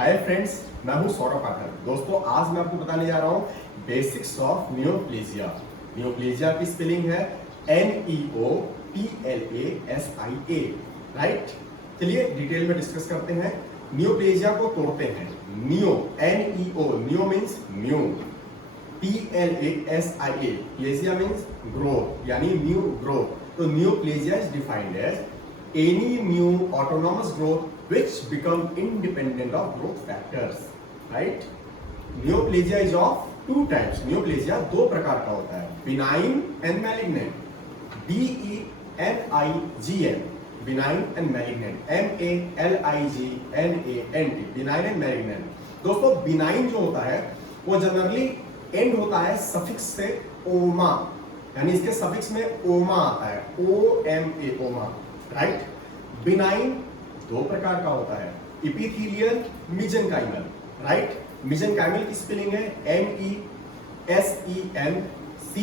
Hi friends, मैं हूं सौरभ पाठक। दोस्तों, आज मैं आपको बताने जा रहा हूं बेसिक्स ऑफ नियोप्लेजिया। नियोप्लेजिया की स्पेलिंग है NEOPLASIA, राइट। चलिए डिटेल में डिस्कस करते हैं। नियोप्लेजिया को तोड़ते हैं। Neo, NEO, neo means new, PLASIA, plasia means growth, यानी न्यू ग्रोथ। तो neoplasia is defined as any new autonomous growth which become independent of growth factors, right? Neoplasia is of two types. Neoplasia दो प्रकार का होता है, benign and malignant, BENIGN, benign and malignant, MALIGNANT, benign and malignant। दोस्तों, benign जो होता है वो जनरली एंड होता है सफिक्स से ओमा, यानी इसके सफिक्स में ओमा आता है, OMA, ओमा, राइट। बिनाइन दो प्रकार का होता है, इपिथेलियल, मेसेंकाइमल, राइट। मेसेंकाइमल की स्पेलिंग है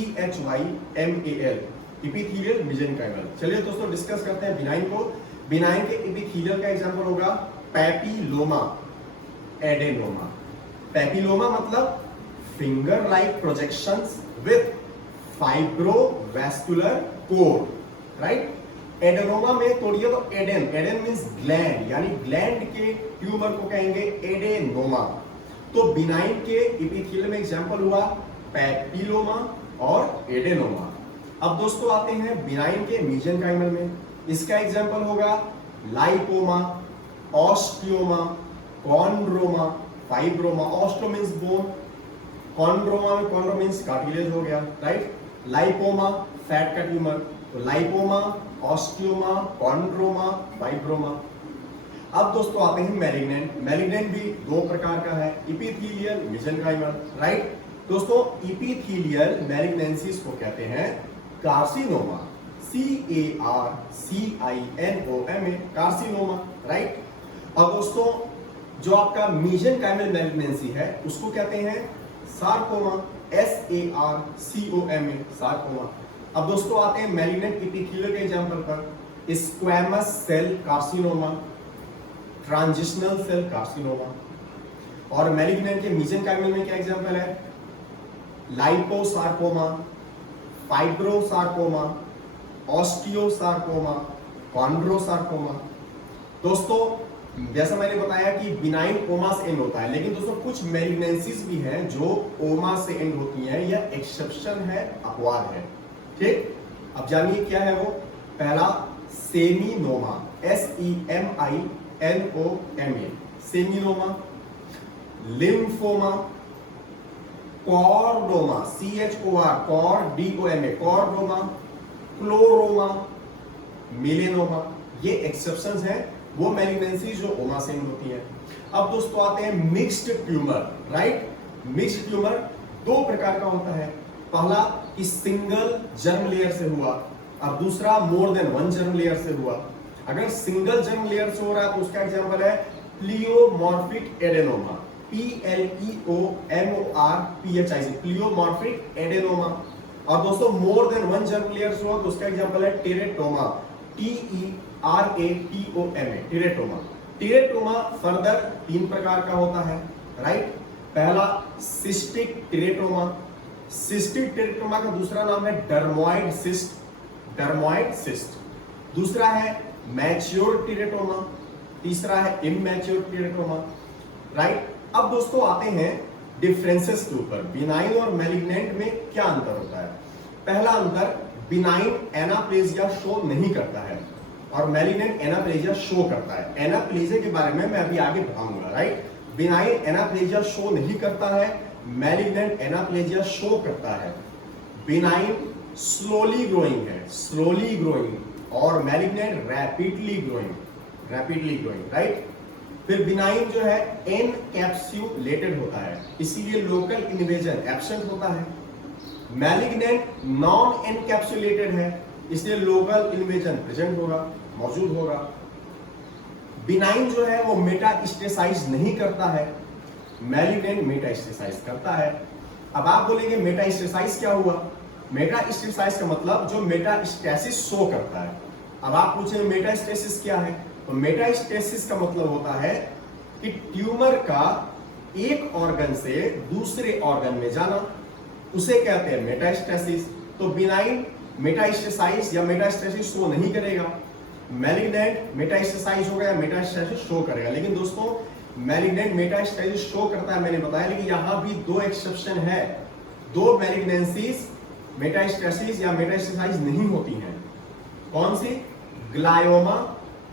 MESENCHYMAL, इपिथेलियल मेसेंकाइमल। चलिए दोस्तों डिस्कस करते हैं बिनाइन को। बिनाइन के इपिथेलियल का एग्जांपल होगा पैपिलोमा, एडेनोमा। पैपिलोमा मतलब finger like projections with fibrovascular core, right. Adenoma में तोड़िए तो एडेन, एडेन मींस ग्लैंड, यानी ग्लैंड के ट्यूमर को कहेंगे एडेनोमा। तो बिनाइन के इपिथेलियल में एग्जांपल हुआ पैपिलोमा और एडेनोमा। अब दोस्तों आते हैं बिनाइन के मेसेंकाइमल में। इसका एग्जांपल होगा lipoma, osteoma, chondroma, fibroma. Osteo means bone, chondroma में कॉन्ड्रो मींस कार्टिलेज हो गया, राइट। लाइपोमा फैट का ट्यूमर, तो लाइपोमा, ऑस्टियोमा, कॉन्ड्रोमा, फाइब्रोमा। अब दोस्तों आते हैं मैलिग्नेंट। मैलिग्नेंट भी दो प्रकार का है, इपिथेलियल, मेसेंकाइमल, राइट। दोस्तों, इपिथेलियल मैलिग्नेंसीज को कहते हैं कार्सिनोमा, CARCINOMA, कार्सिनोमा, राइट। अब दोस्तों जो आपका मेसेंकाइमल मैलिग्नेंसी है उसको कहते हैं सार्कोमा, SARCOMA, सार्कोमा। अब दोस्तों आते हैं मैलिग्नेंट इपिथेलियल के एग्जांपल पर, squamous cell carcinoma, transitional cell carcinoma. और मैलिग्नेंट के मेसेंकाइमल में क्या एग्जांपल है, लाइपोसार्कोमा, फाइब्रोसार्कोमा, ऑस्टियोसार्कोमा, कॉन्ड्रोसार्कोमा। दोस्तों जैसा मैंने बताया कि बिनाइन ओमा से एंड होता है, लेकिन दोस्तों कुछ मैलिग्नेंसीज भी हैं जो ओमा से एंड होती हैं, यह एक्सेप्शन है, अपवाद है, ठीक। अब जानिए क्या है वो। पहला seminoma, SEMINOMA, seminoma. Lymphoma, chordoma, CHORDOMA, chordoma, क्लोरोमा, melanoma. ये एक्सेप्शंस हैं, वो मैलिग्नेंसी जो ओमा से होती है। अब दोस्तों आते हैं mixed tumour, right. Mixed tumour दो प्रकार का होता है। पहला कि सिंगल जर्म लेयर से हुआ, अब दूसरा more than one germ layer से हुआ। अगर सिंगल जर्म लेयर से हो रहा है तो उसका एग्जांपल है pleomorphic adenoma, PLEOMORPHIC, pleomorphic adenoma. और दोस्तों more than one germ layer से हुआ तो उसका एग्जांपल है teratoma, TERATOMA, teratoma. Teratoma further तीन प्रकार का होता है, राइट। पहला सिस्टिक टेरेटोमा। सिस्टिक टेरेटोमा का दूसरा नाम है डर्मोइड सिस्ट, डर्मोइड सिस्ट। दूसरा है मैच्योर टेरेटोमा, तीसरा है इमैच्योर टेरेटोमा, राइट। अब दोस्तों आते हैं डिफरेंसेस के ऊपर। बिनाइन और मैलिग्नेंट में क्या अंतर होता है। पहला अंतर, बिनाइन एनाप्लेजिया शो नहीं करता है और मैलिग्नेंट एनाप्लेजिया शो करता है। एनाप्लेजिया के बारे में मैं अभी आगे बताऊंगा, राइट। बिनाइन एनाप्लेजिया शो नहीं करता है, मैलिग्नेंट एनाप्लेजिया शो करता है। बिनाइन स्लोली ग्रोइंग है, स्लोली ग्रोइंग, और malignant rapidly growing, rapidly growing, right. फिर बिनाइन जो है एनकैप्सुलेटेड होता है, इसीलिए लोकल इन्वेजन एब्सेंट होता है। मैलिग्नेंट नॉन एनकैप्सुलेटेड है, इसलिए लोकल इन्वेजन प्रेजेंट होगा, मौजूद होगा। बिनाइन जो है वो मेटास्टेसाइज नहीं करता है, मैलिग्नेंट मेटास्टेसाइज करता है। अब आप बोलेंगे मेटास्टेसाइज क्या हुआ। मेटास्टेसाइज का मतलब जो मेटास्टेसिस शो करता है। अब आप पूछेंगे मेटास्टेसिस क्या है, तो मेटास्टेसिस का मतलब होता है कि ट्यूमर का एक ऑर्गन से दूसरे ऑर्गन में जाना, उसे कहते हैं मेटास्टेसिस। तो बिनाइन मेटास्टेसाइज या मेटास्टेसिस शो नहीं करेगा, मैलिग्नेंट मेटास्टेसाइज होगा या मेटास्टेसिस शो करेगा। लेकिन दोस्तों मैलिग्नेंट मेटास्टेसिस शो करता है मैंने बताया, लेकिन यहां भी दो एक्सेप्शन है, दो मैलिग्नेंसीज मेटास्टेसिस या मेटास्टेसाइज नहीं होती हैं। कौन सी? ग्लायोमा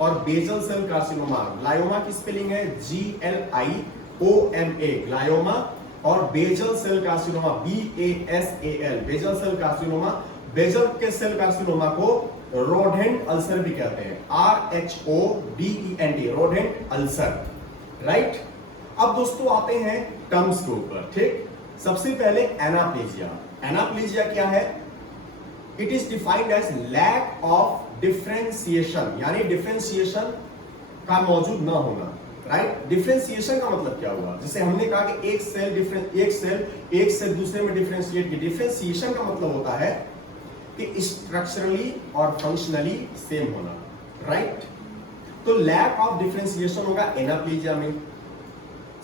और बेजल सेल कार्सिनोमा। ग्लायोमा की स्पेलिंग है GLIOMA, ग्लायोमा, और basal cell carcinoma BASAL, basal cell carcinoma. Basal के सेल कार्सिनोमा को रोडेंट अल्सर भी कहते हैं, RHODENT, रोडेंट अल्सर, राइट। अब दोस्तों आते हैं टर्म्स के ऊपर, ठीक। सबसे पहले एनाप्लेजिया। एनाप्लेजिया क्या है? It is defined as lack of differentiation, यानी डिफरेंशिएशन का मौजूद ना होना, राइट। डिफरेंशिएशन का मतलब क्या हुआ? जैसे हमने कहा कि एक सेल दूसरे में डिफरेंशिएट की। डिफरेंशिएशन का मतलब होता है कि स्ट्रक्चरली और फंक्शनली सेम होना, राइट। तो लैक ऑफ डिफरेंशिएशन होगा एनाप्लेजिया में।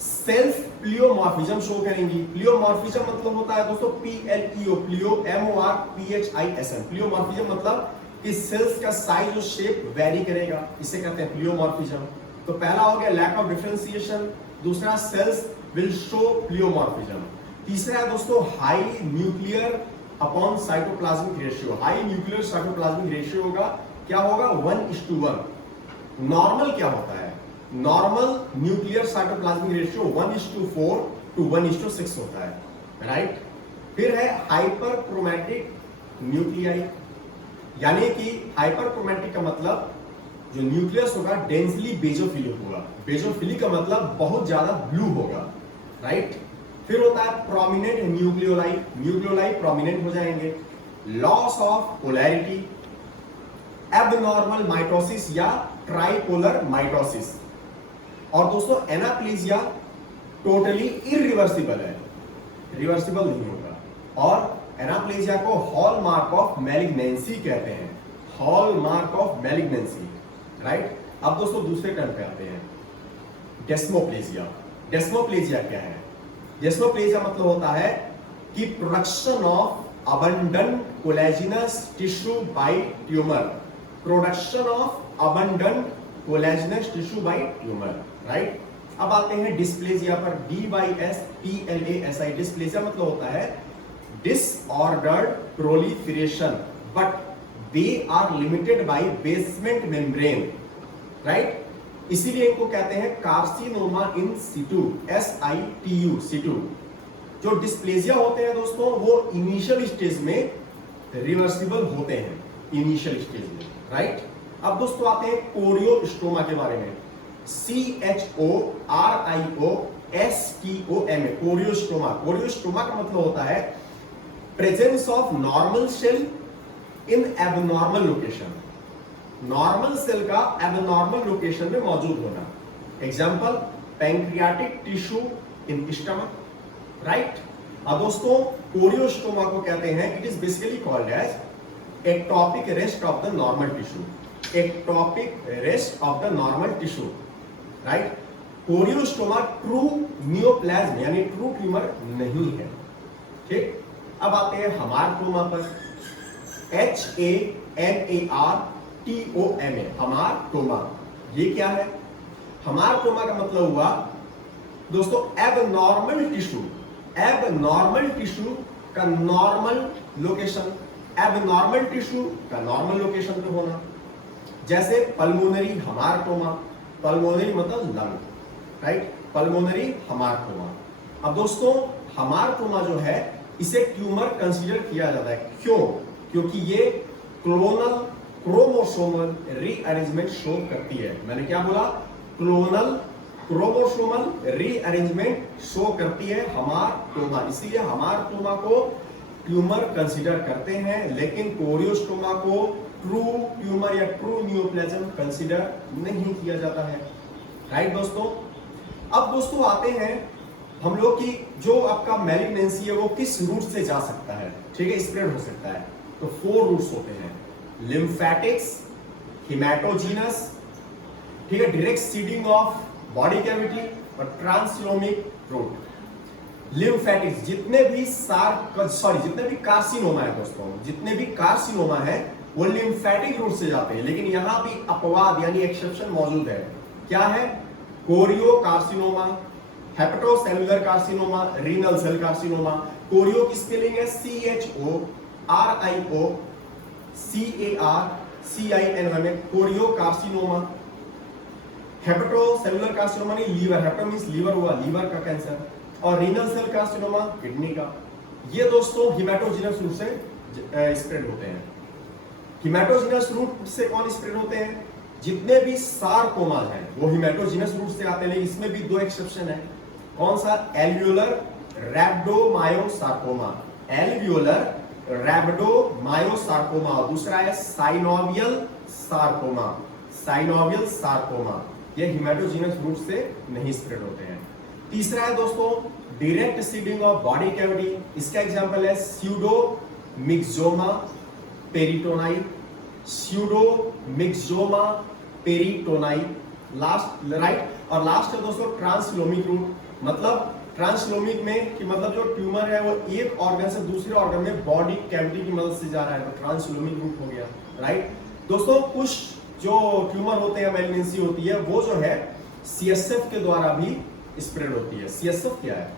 सेल्फ प्लियोमॉर्फिज्म शो करेंगी। प्लियोमॉर्फिज्म मतलब होता है दोस्तों PLEO, प्लियो MORPHISM। प्लियोमॉर्फिज्म मतलब कि सेल्स का साइज और शेप वेरी करेगा, इसे कहते हैं प्लियोमॉर्फिज्म। तो पहला हो गया लैक ऑफ डिफरेंशिएशन, दूसरा सेल्स विल शो प्लियोमॉर्फिज्म। तीसरा है दोस्तों high nuclear upon cytoplasmic ratio. High nuclear cytoplasmic ratio होगा, क्या होगा? 1:1। नॉर्मल क्या होता है? Normal nuclear cytoplasmic ratio 1:4 to 1:6 होता है, राइट। फिर है हाइपरक्रोमैटिक न्यूक्लियाई, यानी कि हाइपरक्रोमैटिक का मतलब जो न्यूक्लियस होगा डेंसली बेजोफिलिक होगा। बेजोफिलिक का मतलब बहुत ज्यादा ब्लू होगा, राइट। फिर होता है प्रोमिनेंट न्यूक्लियोलाई, न्यूक्लियोलाई प्रोमिनेंट हो जाएंगे। Loss of polarity, abnormal mitosis या ट्राइपोलर माइटोसिस। और दोस्तों एनाप्लेजिया टोटली इरिवर्सिबल है, रिवर्सिबल नहीं होगा। और एनाप्लेजिया को हॉलमार्क ऑफ मैलिग्नेंसी कहते हैं, हॉलमार्क ऑफ मैलिग्नेंसी, राइट। अब दोस्तों दूसरे टर्म पे आते हैं, डेस्मोप्लेजिया। डेस्मोप्लेजिया क्या है? डेस्मोप्लेजिया मतलब होता है कि production of abundant collagenous tissue by tumour, production of abundant collagenous tissue by tumour, right. अब आते हैं डिस्प्लेजिया पर, DYSPLASI। डिस्प्लेजिया मतलब होता है disordered proliferation but they are limited by basement membrane, right. इसीलिए इनको कहते हैं कार्सिनोमा इन सिटू, SITU, सिटू। जो डिस्प्लेजिया होते हैं दोस्तों वो इनिशियल स्टेज में रिवर्सिबल होते हैं, इनिशियल स्टेज में, राइट। अब दोस्तों आते हैं कोरियोस्टोमा के बारे में, CHORIOSTOMA, कोरियोस्टोमा। कोरियोस्टोमा का मतलब होता है presence of normal cell in abnormal location, normal cell का एबनॉर्मल लोकेशन में मौजूद होना। Example pancreatic tissue in stomach, right. अब दोस्तों कोरियोस्टोमा को कहते हैं, it is basically called as ectopic rest of the normal tissue, ectopic rest of the normal tissue, right. Choristoma true neoplasm यानी ट्रू ट्यूमर नहीं है, ठीक। अब आते हैं हमारटोमा पर, HAMARTOMA, हमारटोमा। ये क्या है? हमारटोमा का मतलब हुआ दोस्तों एबनॉर्मल टिश्यू, एबनॉर्मल टिश्यू का नॉर्मल लोकेशन, एबनॉर्मल टिश्यू का नॉर्मल लोकेशन पे होना। जैसे पल्मोनरी हमारटोमा, पल्मोनरी मतलब लंग, राइट, पल्मोनरी हमारटोमा। अब दोस्तों हमारटोमा जो है इसे ट्यूमर कंसीडर किया जाता है, क्यों? क्योंकि ये क्लोनल क्रोमोसोमल रीअरेंजमेंट शो करती है। मैंने क्या बोला? क्लोनल क्रोमोसोमल रीअरेंजमेंट शो करती है हमारटोमा, इसीलिए हमारटोमा को ट्यूमर कंसीडर करते हैं, लेकिन कोरियोस्टोमा को ट्रू ट्यूमर या ट्रू नियोप्लाज्म कंसीडर नहीं किया जाता है, राइट दोस्तों। अब दोस्तों आते हैं हम लोग की जो आपका मैलिग्नेंसी है वो किस रूट से जा सकता है, ठीक है, स्प्रेड हो सकता है। तो 4 रूट्स होते हैं, लिम्फेटिक्स, हेमाटोजीनस, ठीक है, direct seeding of body cavity और ट्रांसलोमिक रूट। लिम्फेटिक्स जितने भी कार्सिनोमा है दोस्तों, जितने भी कार्सिनोमा है वो लिम्फेटिक रूट से जाते हैं, लेकिन यहां भी अपवाद यानी एक्सेप्शन मौजूद है। क्या है? Choriocarcinoma, hepatocellular carcinoma, renal cell carcinoma. Chorio की स्पेलिंग है CHORIOCARCINOMA में कोरियो कार्सिनोमा। हेपेटोसेलुलर कार्सिनोमा नहीं, लीवर, हेपेटो मींस लीवर हुआ, लीवर का कैंसर। और रीनल सेल कार्सिनोमा किडनी का। ये दोस्तों हिमेटोजिनस रूट से स्प्रेड होते हैं। हिमेटोजिनस रूट से कौन स्प्रेड होते हैं? जितने भी सारकोमा हैं वो हिमेटोजिनस रूट से आते हैं, लेकिन इसमें भी दो एक्सेप्शन है। कौन सा? Alveolar rhabdomyosarcoma, alveolar rhabdomyosarcoma. दूसरा है साइनोवियल सार्कोमा, साइनोवियल सार्कोमा। ये हिमेटोजिनस रूट से नहीं स्प्रेड होते हैं। तीसरा है दोस्तों direct seeding of body cavity. इसका एग्जांपल है pseudomyxoma peritonei, pseudomyxoma peritonei. Last right. और लास्ट है दोस्तों ट्रांसलोमिक रूट। मतलब ट्रांसलोमिक में कि मतलब जो ट्यूमर है वो एक ऑर्गन से दूसरे ऑर्गन में बॉडी कैविटी की मदद से जा रहा है, तो ट्रांसलोमिक रूट हो गया। राइट दोस्तों, कुछ जो ट्यूमर होते हैं, मैलिग्नेंसी होती है, वो जो है CSF के द्वारा भी स्प्रेड होती है। CSF क्या है?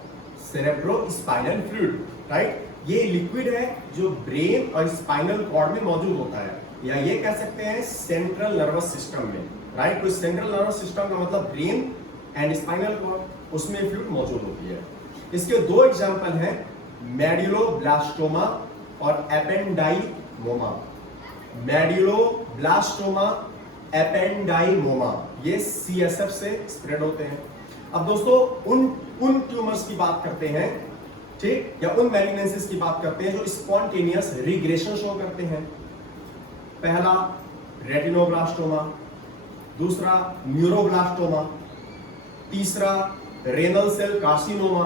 Cerebrospinal fluid. राइट, ये लिक्विड है जो ब्रेन और स्पाइनल कॉर्ड में मौजूद होता है, या ये कह सकते हैं सेंट्रल नर्वस सिस्टम में। राइट, तो सेंट्रल नर्वस सिस्टम का मतलब ब्रेन एंड स्पाइनल कॉर्ड, उसमें फ्लूइड मौजूद होती है। इसके दो एग्जांपल हैं, मेडुलोब्लास्टोमा और एपेंडाइमोमा। मेडुलोब्लास्टोमा, एपेंडाइमोमा, ये CSF से स्प्रेड होते हैं। अब दोस्तों उन ट्यूमर्स की बात करते हैं, ठीक, या उन मैलिग्नेंसीज की बात करते हैं जो स्पॉन्टेनियस रिग्रेशन शो करते हैं। पहला रेटिनोब्लास्टोमा, दूसरा न्यूरोब्लास्टोमा, तीसरा रेनल सेल कार्सिनोमा,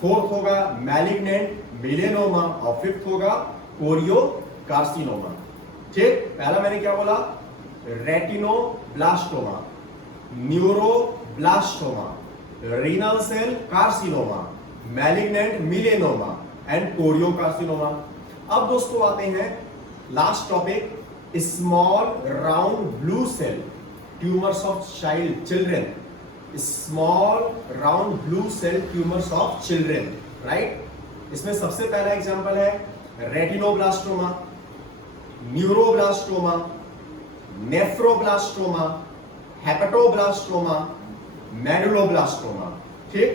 फोर्थ होगा मैलिग्नेंट मेलेनोमा और फिफ्थ होगा कोरियो कार्सिनोमा। ठीक, पहला मैंने क्या बोला? Retinoblastoma, neuroblastoma, renal cell carcinoma, malignant melanoma and choriocarcinoma. अब दोस्तों आते हैं last topic, small round blue cell tumours of children. Small round blue cell tumours of children. Right, इसमें सबसे पहला एग्जांपल है retinoblastoma, neuroblastoma, nephroblastoma, hepatoblastoma, medulloblastoma. ठीक,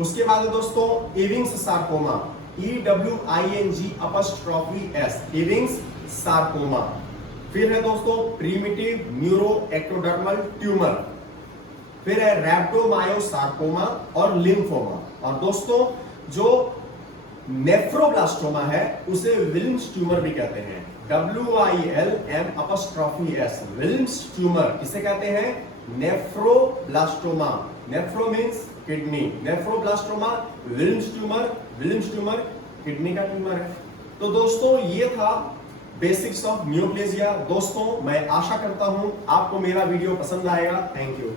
उसके बाद दोस्तों इविंग्स सार्कोमा, EWING'(S), इविंग्स सार्कोमा। फिर है दोस्तों प्रीमिटिव न्यूरो एक्टोडर्मल ट्यूमर, फिर है रैप्टोमायोसार्कोमा और लिम्फोमा। और दोस्तों जो नेफ्रोब्लास्टोमा है उसे विल्म्स ट्यूमर भी कहते हैं, WILM'S, विल्म्स ट्यूमर। इसे कहते हैं nephroblastoma. Nephro means kidney, nephroblastoma Wilms tumour, Wilms tumour kidney का ट्यूमर है। तो दोस्तों ये था बेसिक्स ऑफ नियोप्लेजिया। दोस्तों मैं आशा करता हूं आपको मेरा वीडियो पसंद आएगा। Thank you.